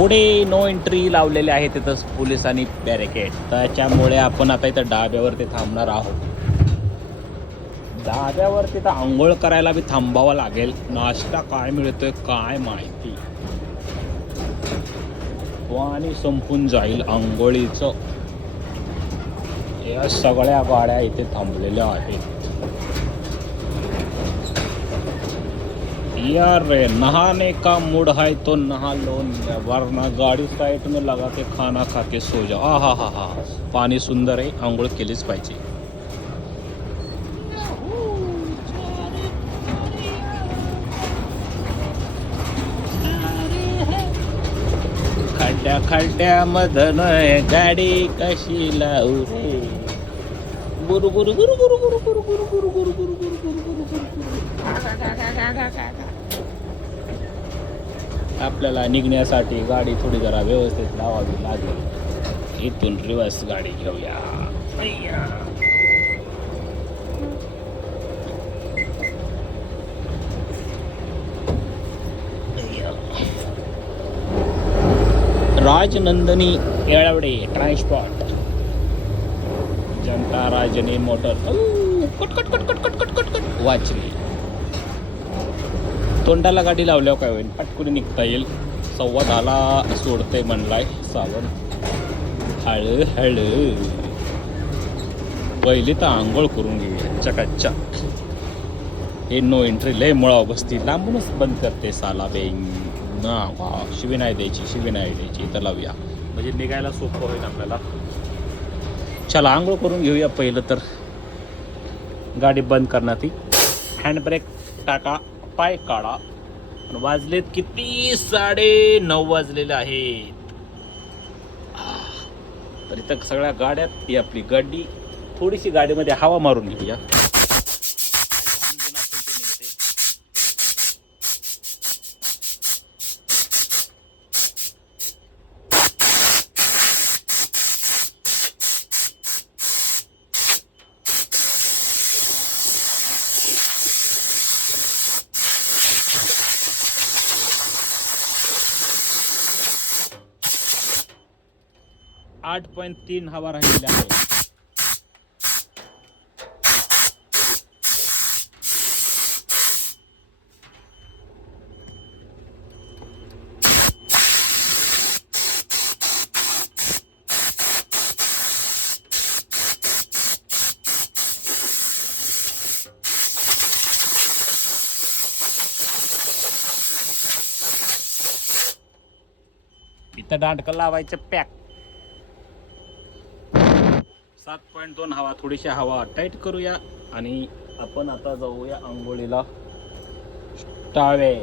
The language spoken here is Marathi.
पुढे नो एंट्री लावलेले आहे तिथं पोलिसांनी बॅरिकेड. त्याच्यामुळे आपण आता इथं डाब्यावरती थांबणार आहोत. डाब्यावर तिथं आंघोळ करायला बी थांबावं लागेल. नाश्ता काय मिळतोय काय माहिती. पाणी संपून जाईल आंघोळीचं. या सगळ्या गाड्या इथे थांबलेल्या आहेत. यार रे नहाने का मूड है तो नहा लो, वरना गाड़ी साइड में लगा के खाना खा के सो जाओ. हा. पाणी सुंदर आहे, आंघोळ केलीच पाहिजे. खड्ड्या मधन गाडी कशी लावू रे. गुरु गुरु गुरु गुरु गुरु गुरु गुरु गुरु गुरु गुरु गुरु गुरु गुरु आपल्याला निघण्यासाठी गाडी थोडी जरा व्यवस्थित लावावी लागेल. इथून रिवर्स गाडी घेऊया. Rajnandini Yelwade transport, Janata Rajni motor. Cut cut cut cut cut cut cut cut वाचली. तोंडाला गाडी लावल्यावर काय होईल, पटकून निघता येईल. 10:15 सोडते म्हणलाय सावंत. हळू पहिली तर आंघोळ करून घेऊया चकाचक. हे नो एंट्री लय मुळाव बसती, लांबूनच बंद करते साला बेंग ना. शिवी नाही द्यायची तर लावूया म्हणजे निघायला सोपं होईल आपल्याला. चला आंघोळ करून घेऊया पहिलं तर. गाडी बंद करणार ती. हँडब्रेक टाका, पाय काढा. वाजलेत किती, 9:30 वाजलेले आहेत. तर इथं सगळ्या गाड्यात ही आपली गाडी. थोडीशी गाडीमध्ये हवा मारून घेऊया. 8.3 हवा राहिलेल्या आहे. इथं दांडकं लावायचं पॅक. 7.2 हवा, थोडीशी हवा टाईट करूया आणि आपण आता जाऊया आंघोळीला. टावेल